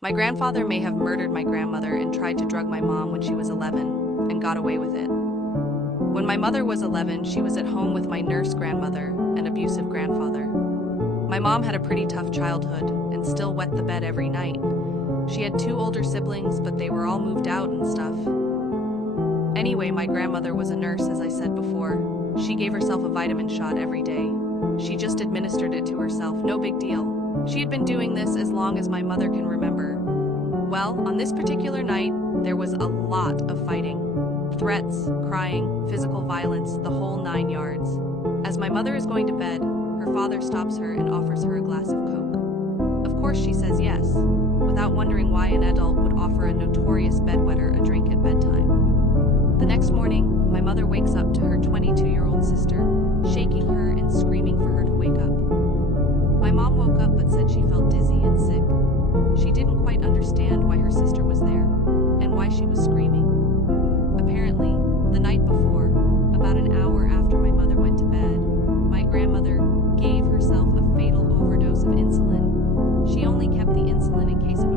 My grandfather may have murdered my grandmother and tried to drug my mom when she was 11 and got away with it. When my mother was 11, she was at home with my nurse grandmother and abusive grandfather. My mom had a pretty tough childhood and still wet the bed every night. She had 2 older siblings, but they were all moved out and stuff. Anyway, my grandmother was a nurse, as I said before. She gave herself a vitamin shot every day. She just administered it to herself, no big deal. She had been doing this as long as my mother can remember. Well, on this particular night, there was a lot of fighting. Threats, crying, physical violence, the whole 9 yards. As my mother is going to bed, her father stops her and offers her a glass of Coke. Of course she says yes, without wondering why an adult would offer a notorious bedwetter a drink at bedtime. The next morning, my mother wakes up to her 22-year-old sister, shaking her and screaming for her to wake up. My mom woke up but said she felt dizzy and sick. She didn't quite understand why her sister was there, and why she was screaming. Apparently, the night before, about an hour after my mother went to bed, my grandmother gave herself a fatal overdose of insulin. She only kept the insulin in case of